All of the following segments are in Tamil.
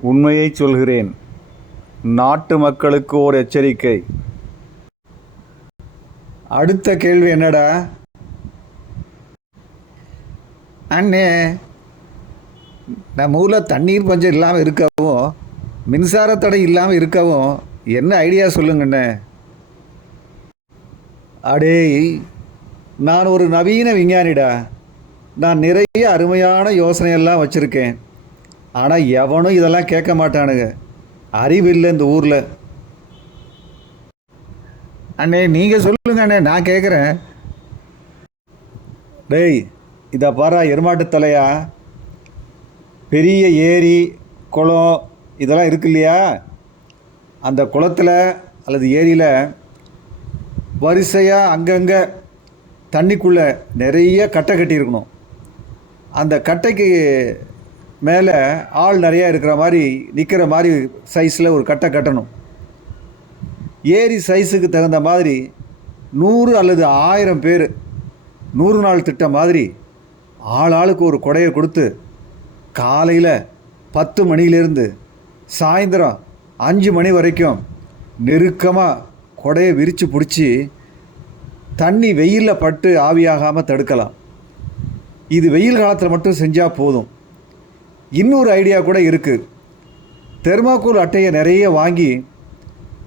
உண்மையை சொல்கிறேன். நாட்டு மக்களுக்கு ஓர் எச்சரிக்கை. அடுத்த கேள்வி என்னடா? அண்ணே நம்ம ஊரில் தண்ணீர் பஞ்சம் இல்லாமல் இருக்கவும் மின்சார தடை இல்லாமல் இருக்கவும் என்ன ஐடியா சொல்லுங்கண்ணே? அடேய் நான் ஒரு நவீன விஞ்ஞானிடா. நான் நிறைய அருமையான யோசனையெல்லாம் வச்சுருக்கேன். ஆனால் எவனும் இதெல்லாம் கேட்க மாட்டானுங்க. அறிவு இல்லை இந்த ஊரில். அண்ணே நீங்கள் சொல்லுங்க அண்ணே நான் கேட்குறேன் டேய் இதை பாரா எருமாட்டு தலையா? பெரிய ஏரி குளம் இதெல்லாம் இருக்கு இல்லையா? அந்த குளத்தில் அல்லது ஏரியில் வரிசையாக அங்கங்கே தண்ணிக்குள்ளே நிறைய கட்டை கட்டியிருக்கணும். அந்த கட்டைக்கு மேலே ஆள் நிறையா இருக்கிற மாதிரி நிற்கிற மாதிரி சைஸில் ஒரு கட்டை கட்டணும். ஏரி சைஸுக்கு தகுந்த மாதிரி நூறு அல்லது ஆயிரம் பேர் நூறு நாள் திட்டம் மாதிரி ஆள் ஆளுக்கு ஒரு கொடையை கொடுத்து காலையில் பத்து மணியிலேருந்து சாயந்தரம் அஞ்சு மணி வரைக்கும் நெருக்கமாக கொடையை விரித்து பிடிச்சி தண்ணி வெயிலில் பட்டு ஆவியாகாமல் தடுக்கலாம். இது வெயில் காலத்தில் மட்டும் செஞ்சால் போதும். இன்னொரு ஐடியா கூட இருக்குது தெர்மாக்கோல் அட்டையை நிறைய வாங்கி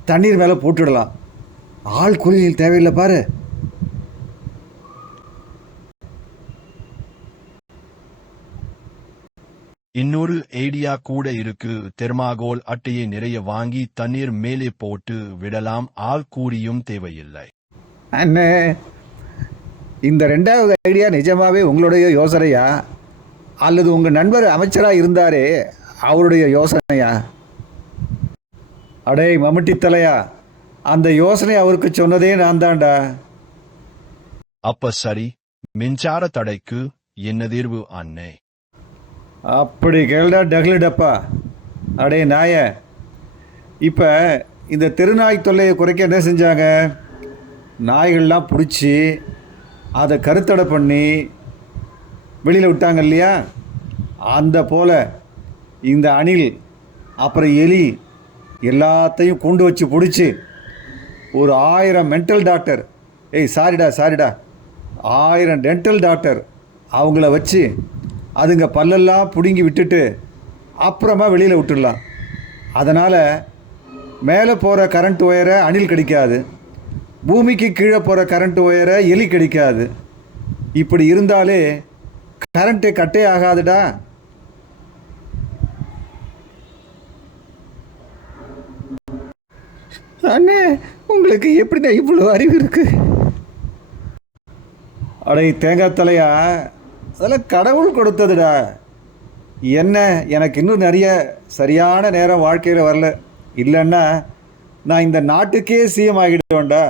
தண்ணீர் மேலே போட்டுடலாம். ஆள் குளியல் தேவையில்லை பாரு. இன்னொரு ஐடியா கூட இருக்கு. தெர்மாகோல் அட்டையை நிறைய வாங்கி தண்ணீர் மேலே போட்டு விடலாம். ஆள் கூலியும் தேவையில்லை. அண்ணே இந்த ரெண்டாவது ஐடியா நிஜமாவே உங்களுடைய யோசனையா? அல்லது உங்கள் நண்பர் அமைச்சராக இருந்தாரே அவருடைய யோசனையா? அடே மம்முட்டி தலையா அந்த யோசனை அவருக்கு சொன்னதே நான் தான்டா அப்ப சரி மின்சார தடைக்கு என்ன தீர்வு அண்ணே? அப்படி கேளுடா டக்லு டப்பா அடே நாய இப்போ இந்த தெருநாய் தொல்லையை குறைக்க என்ன செஞ்சாங்க? நாய்கள்லாம் பிடிச்சி அதை கருத்தடை பண்ணி வெளியில் விட்டாங்க இல்லையா? அந்த போல் இந்த அணில் அப்புறம் எலி எல்லாத்தையும் கொண்டு வச்சு பிடிச்சி ஒரு ஆயிரம் மென்டல் டாக்டர் ஏய் சாரிடா சாரிடா. ஆயிரம் டென்டல் டாக்டர் அவங்கள வச்சு அதுங்க பல்லெல்லாம் பிடுங்கி விட்டுட்டு அப்புறமா வெளியில் விட்டுடலாம். அதனால் மேலே போகிற கரண்ட் ஒயரை அணில் கிடைக்காது. பூமிக்கு கீழே போகிற கரண்ட் ஒயரை எலி கிடைக்காது. இப்படி இருந்தாலே கரண்ட்டு கட்டே ஆகாதுடா. அண்ணே உங்களுக்கு எப்படிண்ணே இவ்வளோ அறிவு இருக்கு? அடே தேங்காய் தலையா? அதெல்லாம் கடவுள் கொடுத்ததுடா. என்ன எனக்கு இன்னும் நிறைய சரியான நேரம் வாழ்க்கையில் வரல. இல்லைன்னா நான் இந்த நாட்டுக்கே சிஎம் ஆகிடுவேன்டா